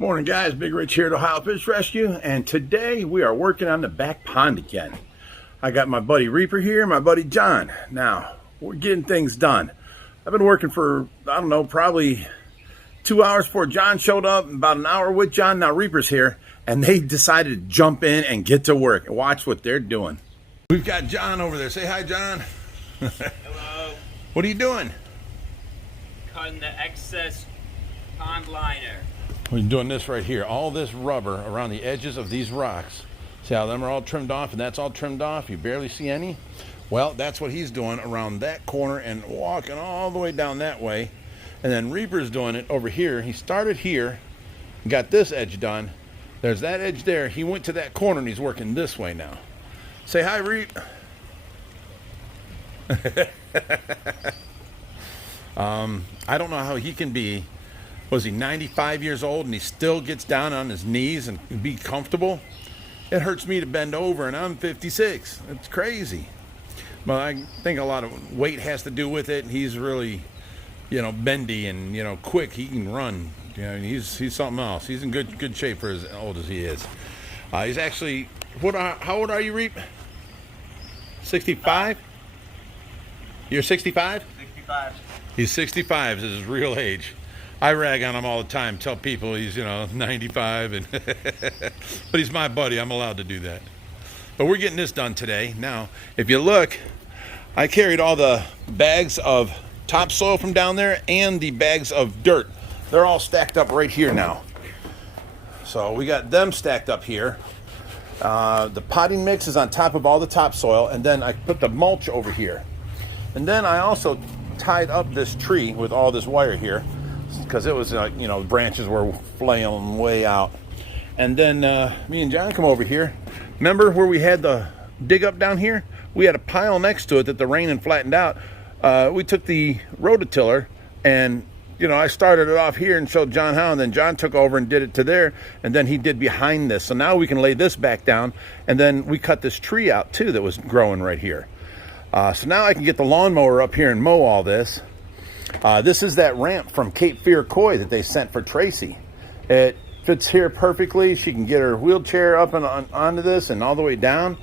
Morning guys, Big Rich here at Ohio Fish Rescue, and today we are working on the back pond again. I got my buddy Reaper here, my buddy John. Now, we're getting things done. I've been working for, I don't know, probably 2 hours before John showed up, about an hour with John. Now Reaper's here, and they decided to jump in and get to work. Watch what they're doing. We've got John over there. Say hi, John. Hello. What are you doing? Cutting the excess pond liner. We're doing this right here. All this rubber around the edges of these rocks. See how them are all trimmed off and that's all trimmed off? You barely see any? Well, that's what he's doing around that corner and walking all the way down that way. And then Reaper's doing it over here. He started here, got this edge done. There's that edge there. He went to that corner and he's working this way now. Say hi, Reap. I don't know how he can be, was he 95 years old and he still gets down on his knees and be comfortable? It hurts me to bend over and I'm 56. It's crazy. But I think a lot of weight has to do with it. He's really, bendy and, quick. He can run. He's something else. He's in good shape for as old as he is. He's actually, how old are you, Reap? 65? You're 65? 65. He's 65 is his real age. I rag on him all the time, tell people he's 95 and but he's my buddy. I'm allowed to do that. But we're getting this done today. Now if you look, I carried all the bags of topsoil from down there and the bags of dirt. They're all stacked up right here now. So we got them stacked up here. The potting mix is on top of all the topsoil, and then I put the mulch over here. And then I also tied up this tree with all this wire here, because it was branches were flailing way out. And then me and John come over here. Remember where we had the dig up down here? We had a pile next to it that the rain had flattened out. We took the rototiller and I started it off here and showed John how, and then John took over and did it to there, and then he did behind this. So now we can lay this back down, and then we cut this tree out too that was growing right here. So now I can get the lawnmower up here and mow all this. This is that ramp from Cape Fear Koi that they sent for Tracy. It fits here perfectly. She can get her wheelchair up and onto this and all the way down.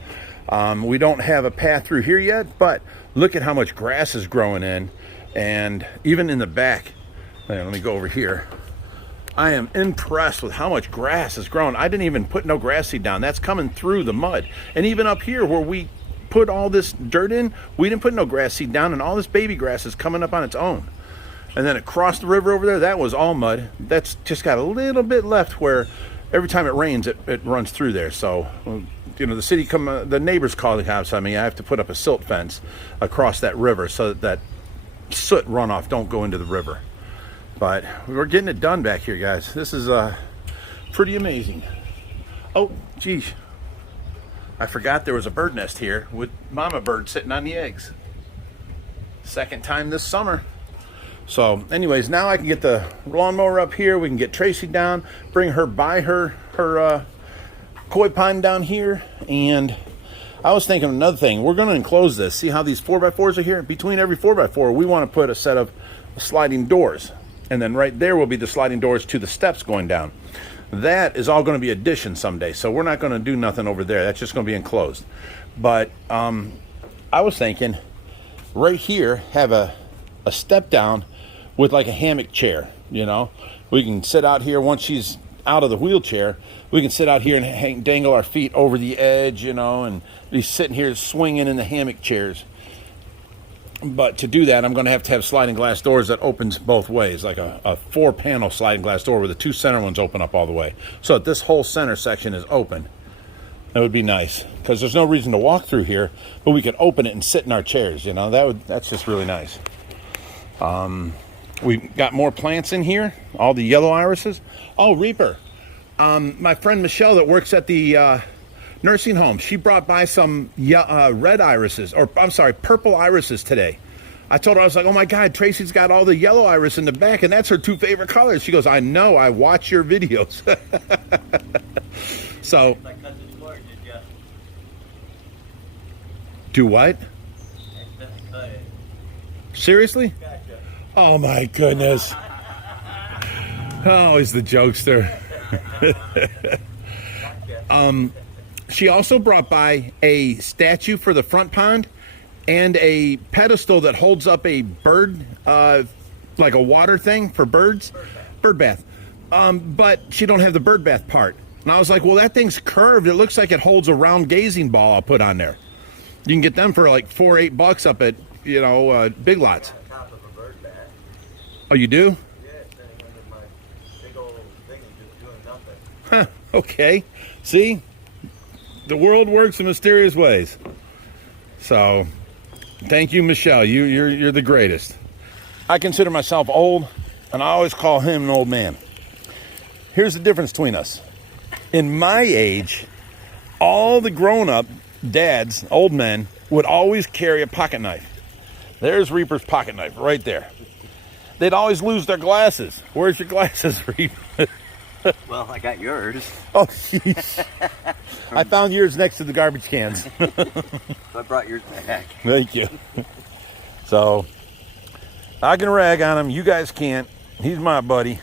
We don't have a path through here yet, but look at how much grass is growing in, and even in the back. Let me go over here. I am impressed with how much grass is growing. I didn't even put no grass seed down. That's coming through the mud. And even up here where we put all this dirt in, we didn't put no grass seed down, and all this baby grass is coming up on its own. And then across the river over there, that was all mud. That's just got a little bit left where every time it rains, it runs through there. So, the city the neighbors call the cops on me. I have to put up a silt fence across that river so that soot runoff don't go into the river. But we're getting it done back here, guys. This is pretty amazing. Oh, geez. I forgot there was a bird nest here with mama bird sitting on the eggs. Second time this summer. So anyways, now I can get the lawnmower up here. We can get Tracy down, bring her by her koi pond down here. And I was thinking another thing. We're going to enclose this. See how these 4x4s are here? Between every 4x4, we want to put a set of sliding doors. And then right there will be the sliding doors to the steps going down. That is all going to be addition someday. So we're not going to do nothing over there. That's just going to be enclosed. But I was thinking right here, have a step down with like a hammock chair. We can sit out here once she's out of the wheelchair. We can sit out here and dangle our feet over the edge, and be sitting here swinging in the hammock chairs. But to do that, I'm going to have sliding glass doors that opens both ways, like a 4-panel sliding glass door where the 2 center ones open up all the way. So that this whole center section is open. That would be nice, because there's no reason to walk through here, but we could open it and sit in our chairs. That's just really nice. We got more plants in here, all the yellow irises. Oh, Reaper. My friend Michelle that works at the nursing home, she brought by some red irises, or I'm sorry, purple irises today. I told her, I was like, oh my God, Tracy's got all the yellow iris in the back, and that's her 2 favorite colors. She goes, I know, I watch your videos. So, do what? Seriously? Oh my goodness. Oh, he's the jokester. She also brought by a statue for the front pond and a pedestal that holds up a bird, like a water thing for birds, bird bath. But she don't have the bird bath part. And I was like, well, that thing's curved. It looks like it holds a round gazing ball I'll put on there. You can get them for like $4 or $8 up at, you know, Big Lots. Oh, you do? Yeah, sitting under my big old thing and just doing nothing. Huh, okay. See? The world works in mysterious ways. So, thank you, Michelle. You're the greatest. I consider myself old, and I always call him an old man. Here's the difference between us. In my age, all the grown-up dads, old men, would always carry a pocket knife. There's Reaper's pocket knife right there. They'd always lose their glasses. Where's your glasses, Reaper? Well, I got yours. Oh, jeez. I found yours next to the garbage cans. So I brought yours back. Thank you. So, I can rag on him. You guys can't. He's my buddy.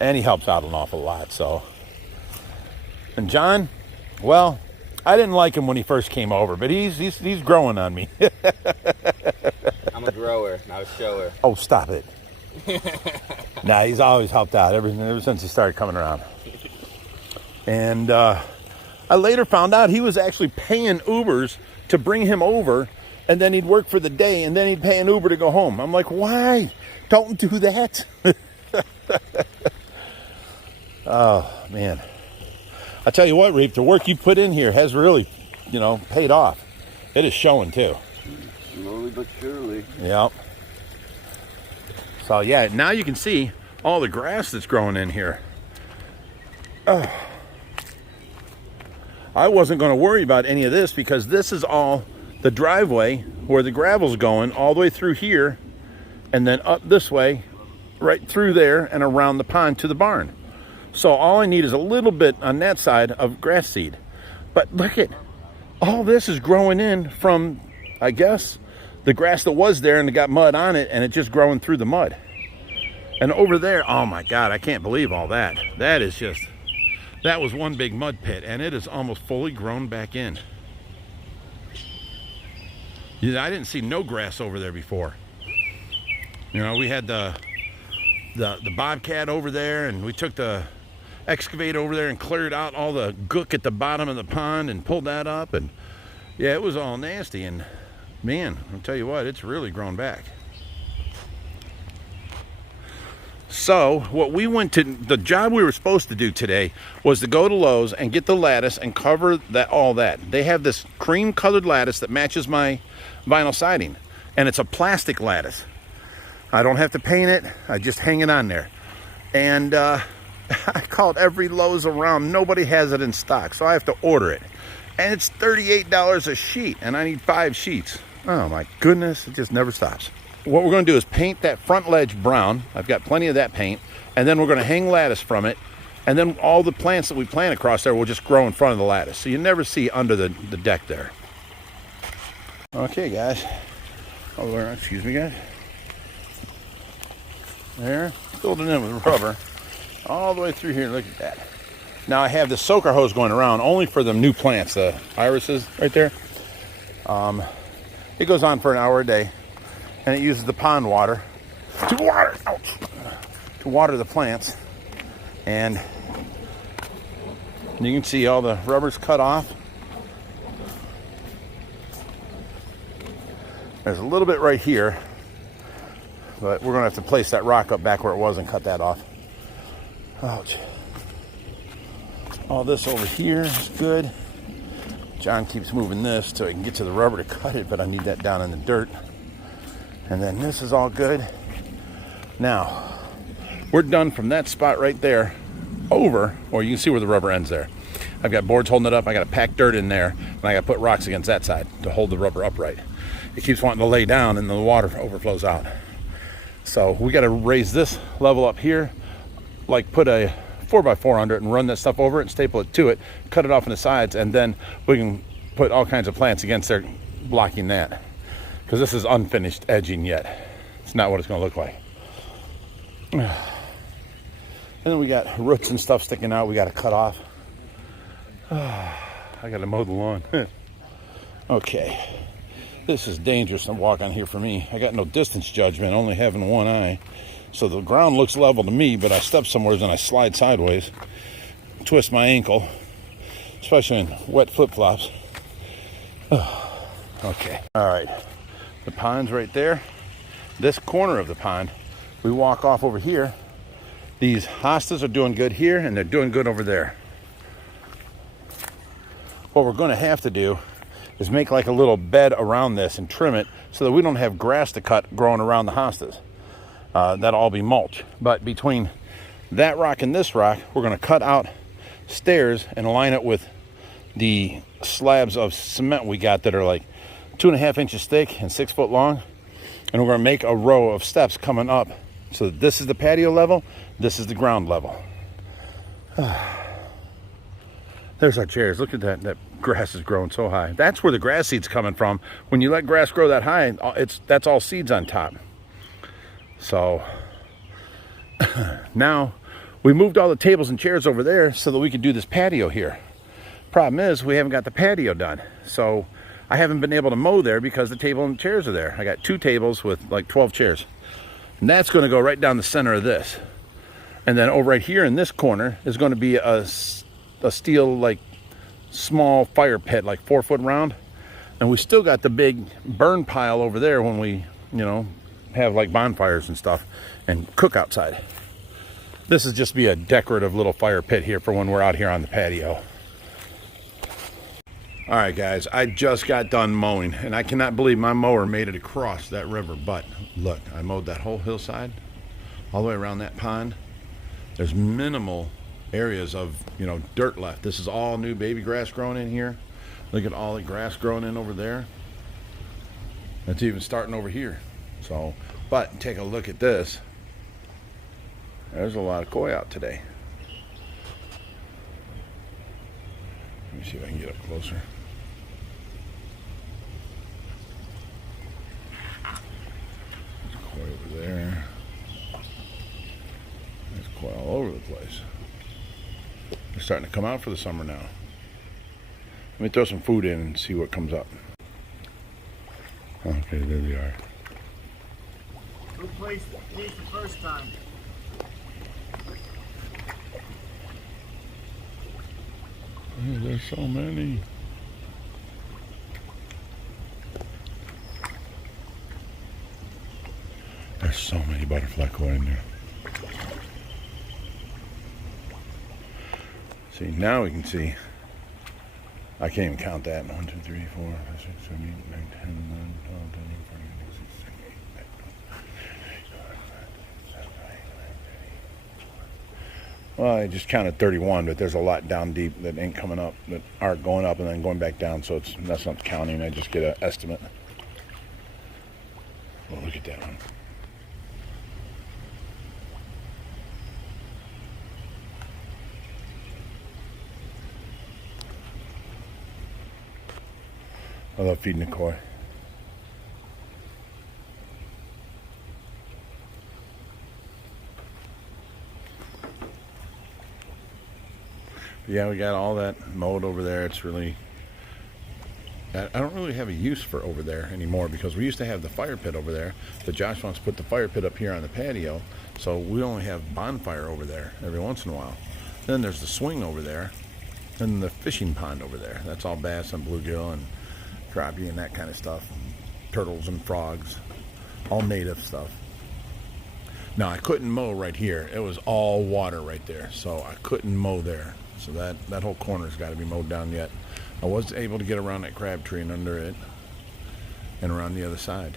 And he helps out an awful lot, so. And John, well, I didn't like him when he first came over, but he's growing on me. I'm a grower, not a shower. Oh, stop it. Nah, he's always helped out ever since he started coming around. And I later found out he was actually paying Ubers to bring him over, and then he'd work for the day, and then he'd pay an Uber to go home. I'm like, why? Don't do that. Oh, man. I tell you what, Reap, the work you put in here has really, you know, paid off. It is showing, too. Slowly but surely. Yep. So, yeah, now you can see all the grass that's growing in here. Oh. I wasn't going to worry about any of this because this is all the driveway where the gravel's going all the way through here and then up this way, right through there and around the pond to the barn. So all I need is a little bit on that side of grass seed. But look at, all this is growing in from, I guess, the grass that was there and it got mud on it and it's just growing through the mud. And over there, oh my God, I can't believe all that. That is just, that was one big mud pit and it is almost fully grown back in. Yeah, I didn't see no grass over there before. You know, we had the bobcat over there and we took the excavate over there and cleared out all the gook at the bottom of the pond and pulled that up, and yeah, it was all nasty. And man, I'll tell you what, it's really grown back. So what we went to, the job we were supposed to do today was to go to Lowe's and get the lattice and cover that, all that. They have this cream colored lattice that matches my vinyl siding, and it's a plastic lattice. I don't have to paint it, I just hang it on there. And I called every Lowe's around, nobody has it in stock, so I have to order it. And it's $38 a sheet, and I need 5 sheets. Oh my goodness, it just never stops. What we're gonna do is paint that front ledge brown. I've got plenty of that paint. And then we're gonna hang lattice from it. And then all the plants that we plant across there will just grow in front of the lattice. So you never see under the deck there. Okay, guys. Oh, excuse me, guys. There, filled it in with rubber all the way through here. Look at that. Now I have the soaker hose going around only for the new plants, the irises right there. It goes on for an hour a day, and it uses the pond water to water the plants. And you can see all the rubber's cut off. There's a little bit right here, but we're gonna have to place that rock up back where it was and cut that off. Ouch. All this over here is good. John keeps moving this so I can get to the rubber to cut it, but I need that down in the dirt. And then this is all good. Now, we're done from that spot right there over, or you can see where the rubber ends there. I've got boards holding it up. I got to pack dirt in there, and I got to put rocks against that side to hold the rubber upright. It keeps wanting to lay down and the water overflows out. So we got to raise this level up here, like put a 4x4 under it and run that stuff over it and staple it to it, cut it off on the sides, and then we can put all kinds of plants against there blocking that. Because this is unfinished edging yet. It's not what it's going to look like. And then we got roots and stuff sticking out we got to cut off. I got to mow the lawn. Okay. This is dangerous to walk on here for me. I got no distance judgment, only having one eye. So the ground looks level to me, but I step somewhere and I slide sideways. Twist my ankle, especially in wet flip-flops. Okay. All right. The pond's right there. This corner of the pond, we walk off over here. These hostas are doing good here, and they're doing good over there. What we're going to have to do is make like a little bed around this and trim it so that we don't have grass to cut growing around the hostas. That'll all be mulch. But between that rock and this rock, we're going to cut out stairs and align it with the slabs of cement we got that are like 2.5 inches thick and 6 foot long. And we're going to make a row of steps coming up. So this is the patio level, this is the ground level. There's our chairs. Look at that. That grass is growing so high. That's where the grass seed's coming from. When you let grass grow that high, that's all seeds on top. So now we moved all the tables and chairs over there so that we could do this patio here. Problem is we haven't got the patio done. So I haven't been able to mow there because the table and chairs are there. I got 2 tables with like 12 chairs. And that's going to go right down the center of this. And then over right here in this corner is going to be a steel like small fire pit, like 4 foot round. And we still got the big burn pile over there when we, have like bonfires and stuff and cook outside. This is just be a decorative little fire pit here for when we're out here on the patio. All right, guys, I just got done mowing, and I cannot believe my mower made it across that river. But look, I mowed that whole hillside all the way around that pond. There's minimal areas of, dirt left. This is all new baby grass growing in here. Look at all the grass growing in over there. That's even starting over here. So, but take a look at this. There's a lot of koi out today. Let me see if I can get up closer. There's koi over there. There's koi all over the place. They're starting to come out for the summer now. Let me throw some food in and see what comes up. Okay, there they are. Who placed these the first time? Oh, there's so many. There's so many butterfly koi in there. See, now we can see. I can't even count that. 1, 2, 3, 4, 5, 6, 7, 8, 9, 10, 11, 12, 13, 14, 15, 16, 17, 18, 19, 20. Well, I just counted 31, but there's a lot down deep that ain't coming up, that aren't going up and then going back down, so that's not counting. I just get an estimate. Well, look at that one. I love feeding the koi. But yeah, we got all that mowed over there. It's really, I don't really have a use for over there anymore because we used to have the fire pit over there, but Josh wants to put the fire pit up here on the patio, so we only have bonfire over there every once in a while. Then there's the swing over there, and the fishing pond over there. That's all bass and bluegill and crappie and that kind of stuff, turtles and frogs, all native stuff. Now I couldn't mow right here. It was all water right there, so I couldn't mow there. So that whole corner's got to be mowed down yet. I was able to get around that crab tree and under it and around the other side.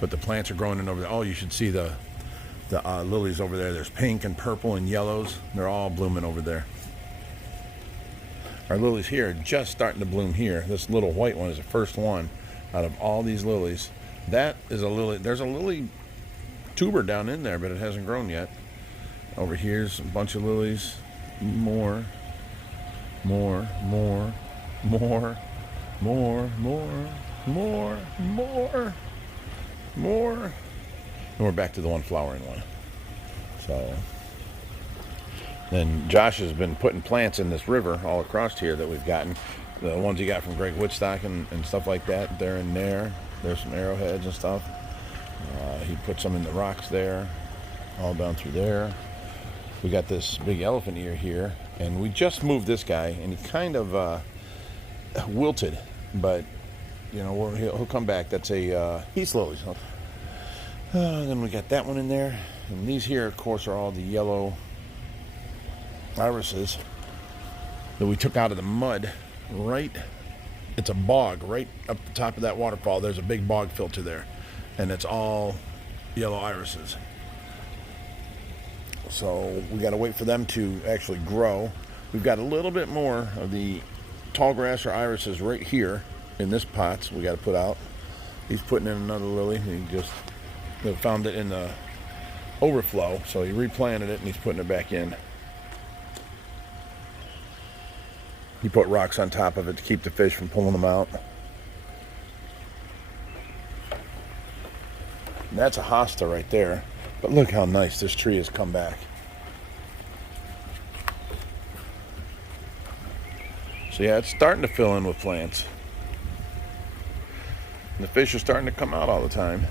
But the plants are growing in over there. Oh, you should see the lilies over there. There's pink and purple and yellows. They're all blooming over there. Our lilies here are just starting to bloom here. This little white one is the first one out of all these lilies. That is a lily. There's a lily tuber down in there, but it hasn't grown yet. Over here's a bunch of lilies. More. And we're back to the one flowering one. So And Josh has been putting plants in this river all across here that we've gotten. The ones he got from Greg Woodstock and stuff like that, they're in there. There's some arrowheads and stuff. He put some in the rocks there, all down through there. We got this big elephant ear here, and we just moved this guy, and he kind of wilted, but you know, he'll come back. That's a heath lilies. Then we got that one in there, and these here, of course, are all the yellow irises that we took out of the mud. Right, it's a bog right up the top of that waterfall. There's a big bog filter there, and it's all yellow irises. So we got to wait for them to actually grow. We've got a little bit more of the tall grass or irises right here in this pot. So we got to put out. He's putting in another lily. He just found it in the overflow, so he replanted it and he's putting it back in. He put rocks on top of it to keep the fish from pulling them out. And that's a hosta right there. But look how nice this tree has come back. So yeah, it's starting to fill in with plants. And the fish are starting to come out all the time.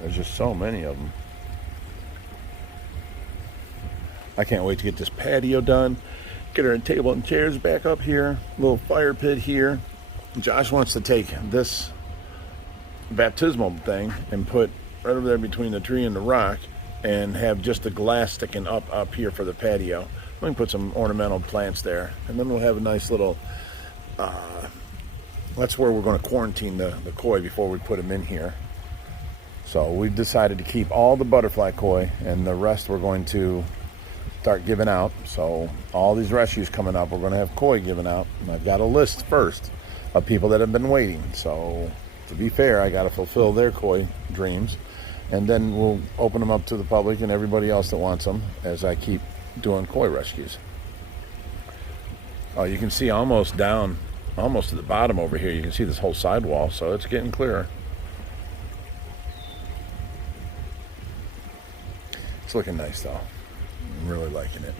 There's just so many of them. I can't wait to get this patio done. Get our table and chairs back up here. Little fire pit here. Josh wants to take this baptismal thing and put right over there between the tree and the rock and have just the glass sticking up here for the patio. We can put some ornamental plants there, and then we'll have a nice little that's where we're going to quarantine the koi before we put them in here. So we've decided to keep all the butterfly koi, and the rest we're going to start giving out. So all these rescues coming up, we're going to have koi given out, and I've got a list first of people that have been waiting. So to be fair, I got to fulfill their koi dreams, and then we'll open them up to the public and everybody else that wants them as I keep doing koi rescues. Oh, you can see almost down, almost to the bottom over here. You can see this whole sidewall, so it's getting clearer. It's looking nice though. I'm really liking it.